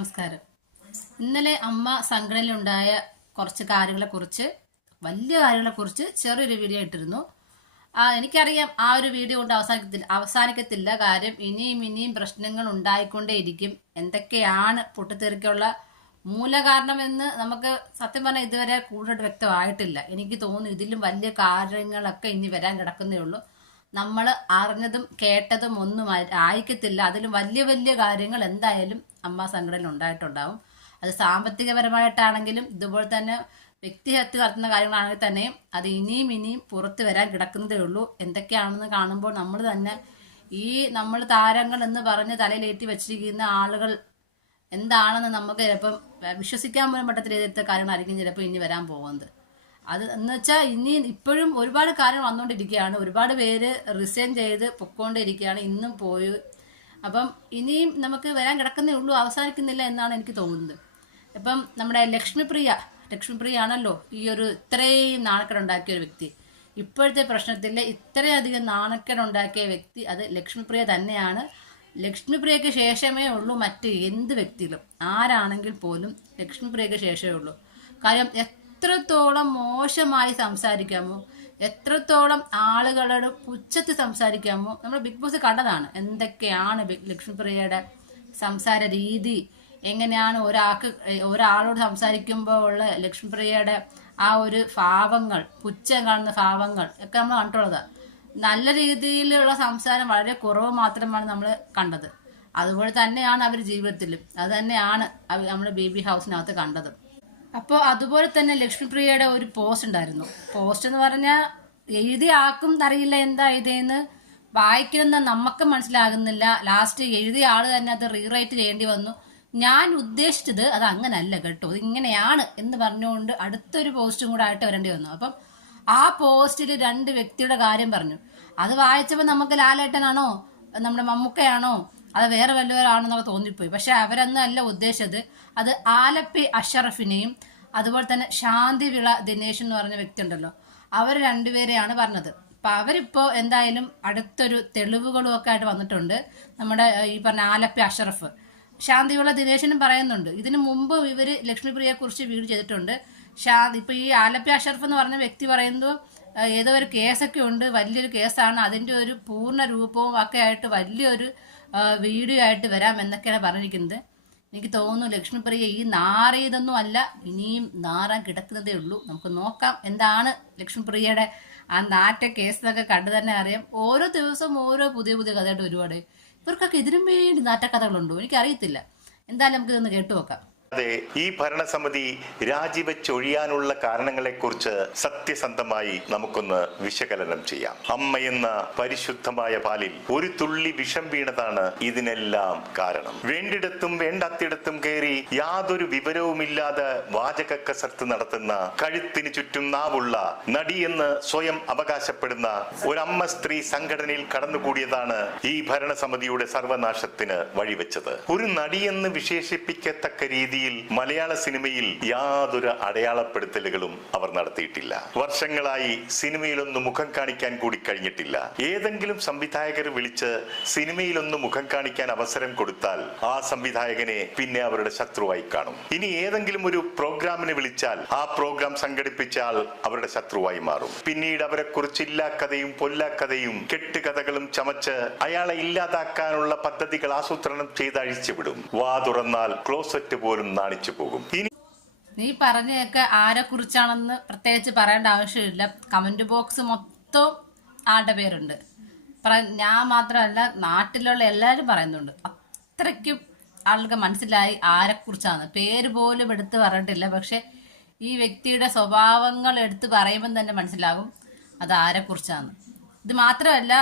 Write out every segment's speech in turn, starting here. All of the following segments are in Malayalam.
നമസ്കാരം. ഇന്നലെ അമ്മ സംഘടനയിലുണ്ടായ കുറച്ച് കാര്യങ്ങളെക്കുറിച്ച്, വലിയ കാര്യങ്ങളെക്കുറിച്ച് ചെറിയൊരു വീഡിയോ ഇട്ടിരുന്നു. എനിക്കറിയാം ആ ഒരു വീഡിയോ കൊണ്ട് അവസാനിക്കത്തില്ല. കാര്യം ഇനിയും പ്രശ്നങ്ങൾ ഉണ്ടായിക്കൊണ്ടേയിരിക്കും. എന്തൊക്കെയാണ് പൊട്ടിത്തെറിക്കുള്ള മൂലകാരണമെന്ന് നമുക്ക് സത്യം പറഞ്ഞാൽ ഇതുവരെ കൂടുതൽ വ്യക്തമായിട്ടില്ല. എനിക്ക് തോന്നുന്നു ഇതിലും വലിയ കാര്യങ്ങളൊക്കെ ഇനി വരാൻ കിടക്കുന്നേ ഉള്ളൂ. നമ്മൾ അറിഞ്ഞതും കേട്ടതും ഒന്നും ആയിക്കത്തില്ല. അതിലും വലിയ വലിയ കാര്യങ്ങൾ എന്തായാലും അമ്മ സംഘടനയിൽ ഉണ്ടായിട്ടുണ്ടാവും. അത് സാമ്പത്തികപരമായിട്ടാണെങ്കിലും ഇതുപോലെ തന്നെ വ്യക്തിഹത്യ നടത്തുന്ന കാര്യങ്ങളാണെങ്കിൽ തന്നെയും അത് ഇനിയും പുറത്ത് വരാൻ കിടക്കുന്നതേ ഉള്ളൂ. എന്തൊക്കെയാണെന്ന് കാണുമ്പോൾ നമ്മൾ തന്നെ നമ്മൾ താരങ്ങൾ എന്ന് പറഞ്ഞ് തലയിലേറ്റി വെച്ചിരിക്കുന്ന ആളുകൾ എന്താണെന്ന് നമുക്ക് ചിലപ്പം വിശ്വസിക്കാൻ പോലും പറ്റാത്ത രീതിയിലത്തെ കാര്യങ്ങളായിരിക്കും ചിലപ്പോൾ ഇനി വരാൻ പോകുന്നത്. അത് എന്ന് വെച്ചാൽ ഇപ്പോഴും ഒരുപാട് കാര്യങ്ങൾ വന്നുകൊണ്ടിരിക്കുകയാണ്. ഒരുപാട് പേര് റിസൈൻ ചെയ്ത് പൊക്കോണ്ടിരിക്കുകയാണ്. ഇന്നും പോയി. അപ്പം ഇനിയും നമുക്ക് വരാൻ കിടക്കുന്നേ ഉള്ളൂ, അവസാനിക്കുന്നില്ല എന്നാണ് എനിക്ക് തോന്നുന്നത്. ഇപ്പം നമ്മുടെ ലക്ഷ്മിപ്രിയ ആണല്ലോ ഈ ഒരു ഇത്രയും നാണക്കേടുണ്ടാക്കിയ ഒരു വ്യക്തി. ഇപ്പോഴത്തെ പ്രശ്നത്തിൽ ഇത്രയധികം നാണക്കേടുണ്ടാക്കിയ വ്യക്തി അത് ലക്ഷ്മിപ്രിയ തന്നെയാണ്. ലക്ഷ്മിപ്രിയക്ക് ശേഷമേ ഉള്ളൂ മറ്റ് എന്ത് വ്യക്തികളും, ആരാണെങ്കിൽ പോലും ലക്ഷ്മിപ്രിയക്ക് ശേഷമേ ഉള്ളൂ. കാര്യം എത്രത്തോളം മോശമായി സംസാരിക്കാമോ, എത്രത്തോളം ആളുകളോട് പുച്ഛത്തിൽ സംസാരിക്കാമോ, നമ്മൾ ബിഗ് ബോസ് കണ്ടതാണ്. എന്തൊക്കെയാണ് ലക്ഷ്മിപ്രിയയുടെ സംസാര രീതി, എങ്ങനെയാണ് ഒരാളോട് സംസാരിക്കുമ്പോൾ ഉള്ള ലക്ഷ്മിപ്രിയയുടെ ആ ഒരു ഭാവങ്ങൾ, പുച്ഛം കാണുന്ന ഭാവങ്ങൾ ഒക്കെ നമ്മൾ കണ്ടുള്ളതാണ്. നല്ല രീതിയിലുള്ള സംസാരം വളരെ കുറവ് മാത്രമാണ് നമ്മൾ കണ്ടത്. അതുപോലെ തന്നെയാണ് അവർ ജീവിതത്തിലും അത് തന്നെയാണ് നമ്മുടെ ബേബി ഹൗസിനകത്ത് കണ്ടത്. അപ്പോൾ അതുപോലെ തന്നെ ലക്ഷ്മിപ്രിയയുടെ ഒരു പോസ്റ്റ് ഉണ്ടായിരുന്നു. പോസ്റ്റ് എന്ന് പറഞ്ഞാൽ എഴുതിയ ആക്കും അറിയില്ല എന്താ എഴുതിയെന്ന്, വായിക്കുന്ന നമുക്ക് മനസ്സിലാകുന്നില്ല. ലാസ്റ്റ് എഴുതിയ ആള് തന്നെ അത് റീറൈറ്റ് ചെയ്യേണ്ടി വന്നു. ഞാൻ ഉദ്ദേശിച്ചത് അത് അങ്ങനല്ല കേട്ടോ, ഇത് ഇങ്ങനെയാണ് എന്ന് പറഞ്ഞുകൊണ്ട് അടുത്തൊരു പോസ്റ്റും കൂടെ ആയിട്ട് വരേണ്ടി വന്നു. അപ്പം ആ പോസ്റ്റിൽ 2 വ്യക്തിയുടെ കാര്യം പറഞ്ഞു. അത് വായിച്ചപ്പോൾ നമുക്ക് ലാലേട്ടനാണോ നമ്മുടെ മമ്മൂക്കയാണോ അത് വേറെ വല്ലവരാണോ എന്നൊക്കെ തോന്നിപ്പോയി. പക്ഷെ അവരൊന്നും അല്ല ഉദ്ദേശിച്ചത്. അത് ആലപ്പി അഷറഫിനെയും അതുപോലെ തന്നെ ശാന്തിവിള ദിനേശ് എന്ന് പറഞ്ഞ വ്യക്തി ഉണ്ടല്ലോ, അവർ 2 പേരെയാണ് പറഞ്ഞത്. അപ്പൊ അവരിപ്പോ എന്തായാലും അടുത്തൊരു തെളിവുകളും ഒക്കെ ആയിട്ട് വന്നിട്ടുണ്ട്. നമ്മുടെ ഈ പറഞ്ഞ ആലപ്പി അഷറഫ്, ശാന്തിവിള ദിനേശനും പറയുന്നുണ്ട്. ഇതിനു മുമ്പ് ഇവര് ലക്ഷ്മിപ്രിയയെ കുറിച്ച് വീഡിയോ ചെയ്തിട്ടുണ്ട്. ഇപ്പൊ ഈ ആലപ്പി അഷറഫ് എന്ന് പറഞ്ഞ വ്യക്തി പറയുന്നത് ഏതോ ഒരു കേസൊക്കെ ഉണ്ട്, വലിയൊരു കേസാണ്, അതിന്റെ ഒരു പൂർണ്ണ രൂപവും ഒക്കെ ആയിട്ട് വലിയൊരു വീഡിയോ ആയിട്ട് വരാം എന്നൊക്കെയാണ് പറഞ്ഞിരിക്കുന്നത്. എനിക്ക് തോന്നുന്നു ലക്ഷ്മിപ്രിയ ഈ നാറിയതൊന്നും അല്ല, ഇനിയും നാറാൻ കിടക്കുന്നതേ ഉള്ളൂ. നമുക്ക് നോക്കാം എന്താണ് ലക്ഷ്മിപ്രിയയുടെ ആ നാറ്റ കേസ് എന്നൊക്കെ കണ്ടു തന്നെ അറിയാം. ഓരോ ദിവസവും ഓരോ പുതിയ കഥയായിട്ട് ഒരുപാട്. ഇവർക്കൊക്കെ ഇതിനും വേണ്ടി നാറ്റക്കഥകളുണ്ടോ എനിക്കറിയത്തില്ല. എന്തായാലും നമുക്ക് ഇതൊന്ന് കേട്ടു നോക്കാം. അതെ, ഈ ഭരണസമിതി രാജിവെച്ചൊഴിയാനുള്ള കാരണങ്ങളെക്കുറിച്ച് സത്യസന്ധമായി നമുക്കൊന്ന് വിശകലനം ചെയ്യാം. അമ്മയെന്ന പരിശുദ്ധമായ പാലിൽ ഒരു തുള്ളി വിഷം വീണതാണ് ഇതിനെല്ലാം കാരണം. വേണ്ടിടത്തും വേണ്ടാത്തിടത്തും കയറി യാതൊരു വിവരവുമില്ലാതെ വാചക കസർത്ത് നടത്തുന്ന, കഴുത്തിന് ചുറ്റും നാവുള്ള നടിയെന്ന് സ്വയം അവകാശപ്പെടുന്ന ഒരമ്മ സ്ത്രീ സംഘടനയിൽ കടന്നുകൂടിയതാണ് ഈ ഭരണസമിതിയുടെ സർവനാശത്തിന് വഴിവെച്ചത്. ഒരു നടിയെന്ന് വിശേഷിപ്പിക്കത്തക്ക രീതി മലയാള സിനിമയിൽ യാതൊരു അടയാളപ്പെടുത്തലുകളും അവർ നടത്തിയിട്ടില്ല. വർഷങ്ങളായി സിനിമയിലൊന്ന് മുഖം കാണിക്കാൻ കൂടി കഴിഞ്ഞിട്ടില്ല. ഏതെങ്കിലും സംവിധായകർ വിളിച്ച് സിനിമയിലൊന്ന് മുഖം കാണിക്കാൻ അവസരം കൊടുത്താൽ ആ സംവിധായകനെ പിന്നെ അവരുടെ ശത്രുവായി കാണും. ഇനി ഏതെങ്കിലും ഒരു പ്രോഗ്രാമിന് വിളിച്ചാൽ ആ പ്രോഗ്രാം സംഘടിപ്പിച്ചാൽ അവരുടെ ശത്രുവായി മാറും. പിന്നീട് അവരെ കുറിച്ച് ഇല്ലാക്കഥയും പൊല്ലാക്കഥയും കെട്ടുകഥകളും ചമച്ച് അയാളെ ഇല്ലാതാക്കാനുള്ള പദ്ധതികൾ ആസൂത്രണം ചെയ്ത് അഴിച്ചുവിടും. വാ തുറന്നാൽ ക്ലോസറ്റ് പോലും നാണിച്ചു പോകും. നീ പറഞ്ഞൊക്കെ ആരെ കുറിച്ചാണെന്ന് പ്രത്യേകിച്ച് പറയേണ്ട ആവശ്യമില്ല. കമന്റ് ബോക്സ് മൊത്തം ആളുടെ പേരുണ്ട്. ഞാൻ മാത്രമല്ല, നാട്ടിലുള്ള എല്ലാവരും പറയുന്നുണ്ട്. അത്രയ്ക്കും ആൾക്ക് മനസ്സിലായി ആരെക്കുറിച്ചാണ്. പേര് പോലും എടുത്ത് പറഞ്ഞിട്ടില്ല. പക്ഷെ ഈ വ്യക്തിയുടെ സ്വഭാവങ്ങൾ എടുത്ത് പറയുമ്പോൾ തന്നെ മനസ്സിലാകും അത് ആരെക്കുറിച്ചാണ്. ഇത് മാത്രമല്ല,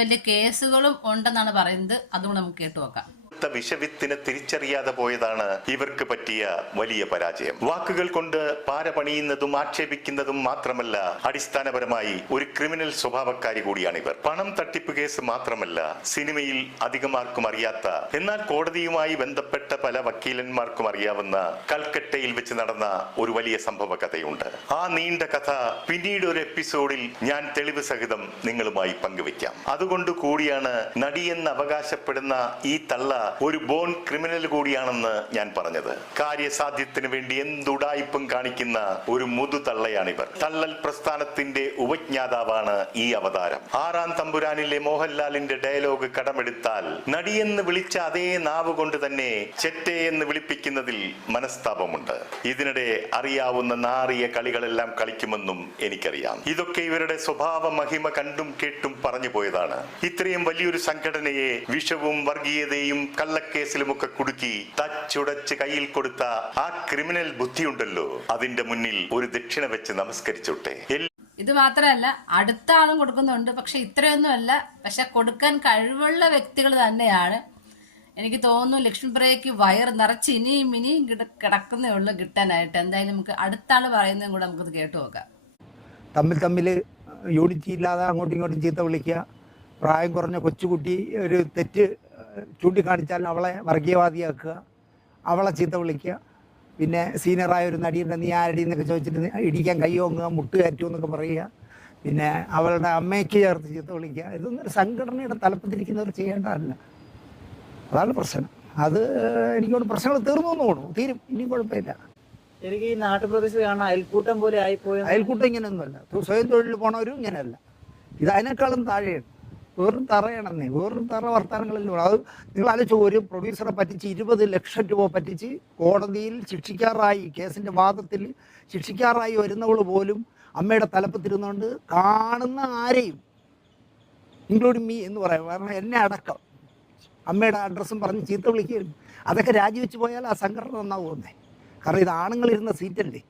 വലിയ കേസുകളും ഉണ്ടെന്നാണ് പറയുന്നത്. അതുകൊണ്ട് നമുക്ക് കേട്ടു നോക്കാം. വിഷവിത്തിനെ തിരിച്ചറിയാതെ പോയതാണ് ഇവർക്ക് പറ്റിയ വലിയ പരാജയം. വാക്കുകൾ കൊണ്ട് പാര പണിയുന്നതും ആക്ഷേപിക്കുന്നതും മാത്രമല്ല, അടിസ്ഥാനപരമായി ഒരു ക്രിമിനൽ സ്വഭാവക്കാരി കൂടിയാണ് ഇവർ. പണം തട്ടിപ്പ് കേസ് മാത്രമല്ല, സിനിമയിൽ അധികമാർക്കും അറിയാത്ത എന്നാൽ കോടതിയുമായി ബന്ധപ്പെട്ട പല വക്കീലന്മാർക്കും അറിയാവുന്ന കൽക്കട്ടയിൽ വെച്ച് നടന്ന ഒരു വലിയ സംഭവ കഥയുണ്ട്. ആ നീണ്ട കഥ പിന്നീട് ഒരു എപ്പിസോഡിൽ ഞാൻ തെളിവ് സഹിതം നിങ്ങളുമായി പങ്കുവെക്കാം. അതുകൊണ്ട് കൂടിയാണ് നടിയെന്ന് അവകാശപ്പെടുന്ന ഈ തള്ള ഒരു ബോൺ ക്രിമിനൽ കൂടിയാണെന്ന് ഞാൻ പറഞ്ഞത്. കാര്യസാധ്യത്തിന് വേണ്ടി എന്തുടായ്പും കാണിക്കുന്ന ഒരു മുതുതള്ളയാണിവർ. തള്ളൽ പ്രസ്ഥാനത്തിന്റെ ഉപജ്ഞാതാവാണ് ഈ അവതാരം. ആറാം തമ്പുരാനിലെ മോഹൻലാലിന്റെ ഡയലോഗ് കടമെടുത്താൽ നടിയെന്ന് വിളിച്ച അതേ നാവ് കൊണ്ട് തന്നെ ചെറ്റേ എന്ന് വിളിപ്പിക്കുന്നതിൽ മനസ്താപമുണ്ട്. ഇതിനിടെ അറിയാവുന്ന നാറിയ കളികളെല്ലാം കളിക്കുമെന്നും എനിക്കറിയാം. ഇതൊക്കെ ഇവരുടെ സ്വഭാവ മഹിമ കണ്ടും കേട്ടും പറഞ്ഞു പോയതാണ്. ഇത്രയും വലിയൊരു സംഘടനയെ വിഷവും വർഗീയതയും കള്ളക്കേസിലുമൊക്കെ കുടുക്കി തച്ചുടച്ച് കയ്യിൽ കൊടുത്ത ആ ക്രിമിനൽ ബുദ്ധിയുണ്ടല്ലോ, അതിന്റെ മുന്നിൽ ഒരു ദക്ഷിണ വെച്ച് നമസ്കരിച്ചോട്ടെ. ഇത് മാത്രമല്ല, അടുത്ത ആളും കൊടുക്കുന്നുണ്ട്. പക്ഷെ ഇത്രയൊന്നുമല്ല. പക്ഷെ കൊടുക്കാൻ കഴിവുള്ള വ്യക്തികൾ തന്നെയാണ്. എനിക്ക് തോന്നുന്നു ലക്ഷ്മിപ്രിയക്ക് വയർ നിറച്ച് ഇനിയും കിടക്കുന്നേ ഉള്ളു കിട്ടാനായിട്ട്. എന്തായാലും നമുക്ക് അടുത്ത ആള് പറയുന്നതും കൂടെ നമുക്കത് കേട്ടു നോക്കാം. തമ്മിൽ യൂണിറ്റി ഇല്ലാതെ അങ്ങോട്ടും ഇങ്ങോട്ടും ചീത്ത വിളിക്കുക, പ്രായം കുറഞ്ഞ കൊച്ചുകുട്ടി ഒരു തെറ്റ് ചൂണ്ടിക്കാണിച്ചാൽ അവളെ വർഗീയവാദിയാക്കുക, അവളെ ചീത്ത വിളിക്കുക, പിന്നെ സീനിയറായ ഒരു നടിയുണ്ട് നീ ആരടി എന്നൊക്കെ ചോദിച്ചിട്ട് ഇടിക്കാൻ കയ്യോങ്ങുക, മുട്ട് കയറ്റുക എന്നൊക്കെ പറയുക, പിന്നെ അവളുടെ അമ്മയ്ക്ക് ചേർത്ത് ചീത്ത വിളിക്കുക. ഇതൊന്നും ഒരു സംഘടനയുടെ തലപ്പത്തിരിക്കുന്നവർ ചെയ്യേണ്ടതല്ല. അതാണ് പ്രശ്നം. അത് എനിക്കോട് പ്രശ്നങ്ങൾ തീർന്നു തോന്നുന്നു. തീരും, ഇനിയും കുഴപ്പമില്ല. എനിക്ക് ഈ നാട്ടുപ്രദേശത്ത് കാണാൻ അയൽക്കൂട്ടം പോലെ ആയിപ്പോയി. അയൽക്കൂട്ടം ഇങ്ങനെയൊന്നുമല്ല. സ്വയം തൊഴിൽ പോണവരും ഇങ്ങനെയല്ല. ഇത് അതിനേക്കാളും താഴെയാണ്. വേറൊരു തറയാണെന്നേ, വേറൊരു തറ വർത്തമാനങ്ങളെല്ലാം. അത് നിങ്ങൾ ആലോചിച്ചു, ഒരു പ്രൊഡ്യൂസറെ പറ്റിച്ച് 20 ലക്ഷം രൂപ പറ്റിച്ച് കോടതിയിൽ ശിക്ഷിക്കാറായി, കേസിൻ്റെ വാദത്തിൽ ശിക്ഷിക്കാറായി വരുന്നവൾ പോലും അമ്മയുടെ തലപ്പത്തിരുന്നുകൊണ്ട് കാണുന്ന ആരെയും ഇൻക്ലൂഡിങ് മീ എന്ന് പറയാം, കാരണം എന്നെ അടക്കം അമ്മയുടെ അഡ്രസ്സും പറഞ്ഞ് ചീത്ത വിളിക്കുകയായിരുന്നു. അതൊക്കെ രാജിവെച്ച് പോയാൽ ആ സംഘടന നന്നാവുന്നേ. കാരണം ഇത് ആണുങ്ങളിരുന്ന സീറ്റല്ലേ.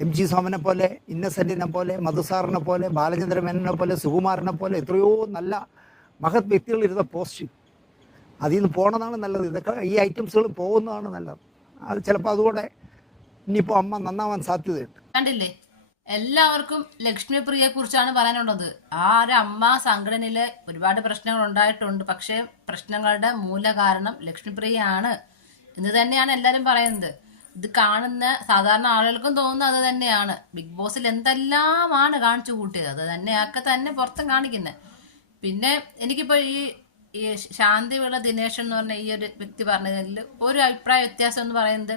MG സോമനെ പോലെ, ഇന്നസെൻറ്റിനെ പോലെ, മധുസാറിനെ പോലെ, ബാലചന്ദ്രമേനനെ പോലെ, സുകുമാരനെ പോലെ എത്രയോ നല്ല മഹത് വ്യക്തികളിരുന്ന പോസ്റ്റ്. അതിൽ നിന്ന് പോണതാണ് നല്ലത്. ഇതൊക്കെ ഈ ഐറ്റംസുകൾ പോകുന്നതാണ് നല്ലത്. അത് ചിലപ്പോൾ അതുകൂടെ ഇനിയിപ്പോൾ അമ്മ നന്നാവാൻ സാധ്യതയുണ്ട്. കണ്ടില്ലേ, എല്ലാവർക്കും ലക്ഷ്മിപ്രിയയെ കുറിച്ചാണ് പറയാനുള്ളത്. ആ ഒരു അമ്മ സംഘടനയില് ഒരുപാട് പ്രശ്നങ്ങൾ ഉണ്ടായിട്ടുണ്ട്. പക്ഷെ പ്രശ്നങ്ങളുടെ മൂല കാരണം ലക്ഷ്മിപ്രിയയാണ് എന്ന് തന്നെയാണ് എല്ലാരും പറയുന്നത്. ഇത് കാണുന്ന സാധാരണ ആളുകൾക്കും തോന്നുന്നത് അത് തന്നെയാണ്. ബിഗ് ബോസിൽ എന്തെല്ലാമാണ് കാണിച്ചു കൂട്ടിയത്, അത് തന്നെയൊക്കെ തന്നെ പുറത്തും കാണിക്കുന്നത്. പിന്നെ എനിക്കിപ്പോ ഈ ശാന്തിവിള ദിനേശൻ എന്ന് പറഞ്ഞ ഈ ഒരു വ്യക്തി പറഞ്ഞതിൽ ഒരു അഭിപ്രായ വ്യത്യാസം എന്ന് പറയുന്നത്,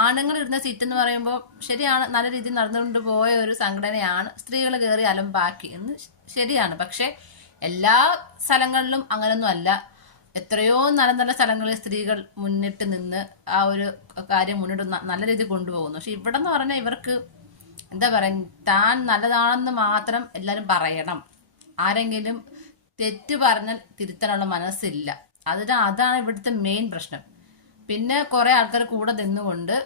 ആണുങ്ങൾ ഇരുന്ന സീറ്റ് എന്ന് പറയുമ്പോൾ ശരിയാണ്, നല്ല രീതിയിൽ നടന്നുകൊണ്ട് പോയ ഒരു സംഘടനയാണ്. സ്ത്രീകൾ കയറി അലമ്പാക്കി എന്ന് ശരിയാണ്. പക്ഷെ എല്ലാ സ്ഥലങ്ങളിലും അങ്ങനൊന്നും അല്ല. എത്രയോ നല്ല നല്ല സ്ഥലങ്ങളിൽ സ്ത്രീകൾ മുന്നിട്ട് നിന്ന് ആ ഒരു കാര്യം മുന്നോട്ട് നല്ല രീതിയിൽ കൊണ്ടുപോകുന്നു. പക്ഷെ ഇവിടെ എന്ന് പറഞ്ഞാൽ ഇവർക്ക് എന്താ പറയുക, താൻ നല്ലതാണെന്ന് മാത്രം എല്ലാവരും പറയണം. ആരെങ്കിലും തെറ്റ് പറഞ്ഞാൽ തിരുത്താനുള്ള മനസ്സില്ല. അതാണ് ഇവിടുത്തെ മെയിൻ പ്രശ്നം. പിന്നെ കുറെ ആൾക്കാർ കൂടെ നിന്നുകൊണ്ട്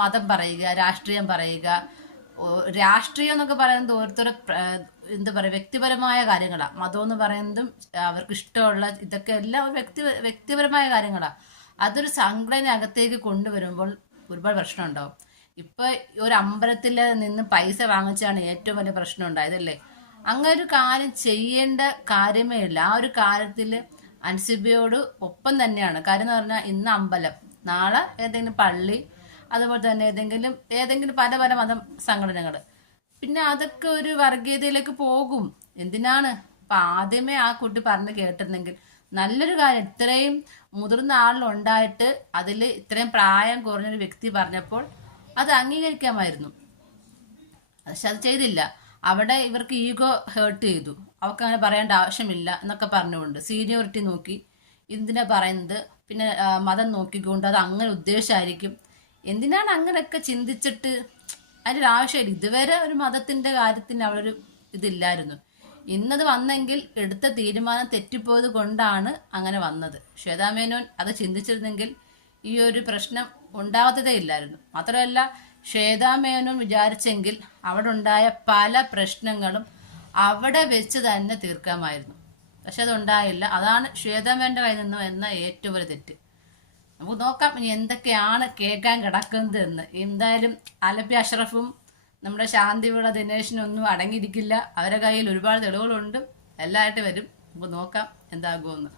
മതം പറയുക, രാഷ്ട്രീയം പറയുക. രാഷ്ട്രീയം എന്നൊക്കെ പറയുന്നത് ഓരോരുത്തർ എന്താ പറയുക, വ്യക്തിപരമായ കാര്യങ്ങളാണ്. മതം എന്ന് പറയുന്നതും അവർക്ക് ഇഷ്ടമുള്ള ഇതൊക്കെ എല്ലാം വ്യക്തിപരമായ കാര്യങ്ങളാണ്. അതൊരു സംഘടന അകത്തേക്ക് കൊണ്ടുവരുമ്പോൾ ഒരുപാട് പ്രശ്നം ഉണ്ടാവും. ഇപ്പൊ ഒരു അമ്പലത്തിൽ നിന്ന് പൈസ വാങ്ങിച്ചാണ് ഏറ്റവും വലിയ പ്രശ്നം ഉണ്ടായതല്ലേ. അങ്ങനെ ഒരു കാര്യം ചെയ്യേണ്ട കാര്യമേ ഇല്ല. ആ ഒരു കാര്യത്തിൽ അൻസിബയോട് ഒപ്പം തന്നെയാണ്. കാര്യം എന്ന് പറഞ്ഞാൽ ഇന്ന് അമ്പലം, നാളെ ഏതെങ്കിലും പള്ളി, അതുപോലെ തന്നെ ഏതെങ്കിലും പല പല മതം സംഘടനകൾ. പിന്നെ അതൊക്കെ ഒരു വർഗീയതയിലേക്ക് പോകും. എന്തിനാണ്? അപ്പൊ ആദ്യമേ ആ കുട്ടി പറഞ്ഞ് കേട്ടിരുന്നെങ്കിൽ നല്ലൊരു കാര്യം. ഇത്രയും മുതിർന്ന ആളിലുണ്ടായിട്ട് അതിൽ ഇത്രയും പ്രായം കുറഞ്ഞൊരു വ്യക്തി പറഞ്ഞപ്പോൾ അത് അംഗീകരിക്കാമായിരുന്നു. പക്ഷെ അത് ചെയ്തില്ല. അവിടെ ഇവർക്ക് ഈഗോ ഹേർട്ട് ചെയ്തു. അവർക്ക് അങ്ങനെ പറയേണ്ട ആവശ്യമില്ല എന്നൊക്കെ പറഞ്ഞുകൊണ്ട് സീനിയോറിറ്റി നോക്കി എന്തിനാ പറയുന്നത്, പിന്നെ മതം നോക്കിക്കൊണ്ട് അത് അങ്ങനെ ഉദ്ദേശമായിരിക്കും. എന്തിനാണ് അങ്ങനെയൊക്കെ ചിന്തിച്ചിട്ട്? അതിൻ്റെ ഒരു ആവശ്യമില്ല. ഇതുവരെ ഒരു മതത്തിന്റെ കാര്യത്തിന് അവിടെ ഒരു ഇതില്ലായിരുന്നു. ഇന്നത് വന്നെങ്കിൽ എടുത്ത തീരുമാനം തെറ്റിപ്പോയത് കൊണ്ടാണ് അങ്ങനെ വന്നത്. ശ്വേതാ മേനോൻ അത് ചിന്തിച്ചിരുന്നെങ്കിൽ ഈ ഒരു പ്രശ്നം ഉണ്ടാകത്തതേ ഇല്ലായിരുന്നു. മാത്രമല്ല, ശ്വേതാ മേനോൻ വിചാരിച്ചെങ്കിൽ അവിടെ ഉണ്ടായ പല പ്രശ്നങ്ങളും അവിടെ വെച്ച് തന്നെ തീർക്കാമായിരുന്നു. പക്ഷെ അതുണ്ടായില്ല. അതാണ് ശ്വേതാ മേനോന്റെ കയ്യിൽ നിന്ന് എന്ന ഏറ്റവും വലിയ തെറ്റ്. നമുക്ക് നോക്കാം ഇനി എന്തൊക്കെയാണ് കേൾക്കാൻ കിടക്കുന്നത് എന്ന്. എന്തായാലും ആലപ്പി അഷ്റഫും നമ്മുടെ ശാന്തിവിള ദിനേശിനൊന്നും അടങ്ങിയിരിക്കില്ല. അവരുടെ കയ്യിൽ ഒരുപാട് തെളിവുകളുണ്ട്. എല്ലാമായിട്ട് വരും. നമുക്ക് നോക്കാം എന്താകുമെന്ന്.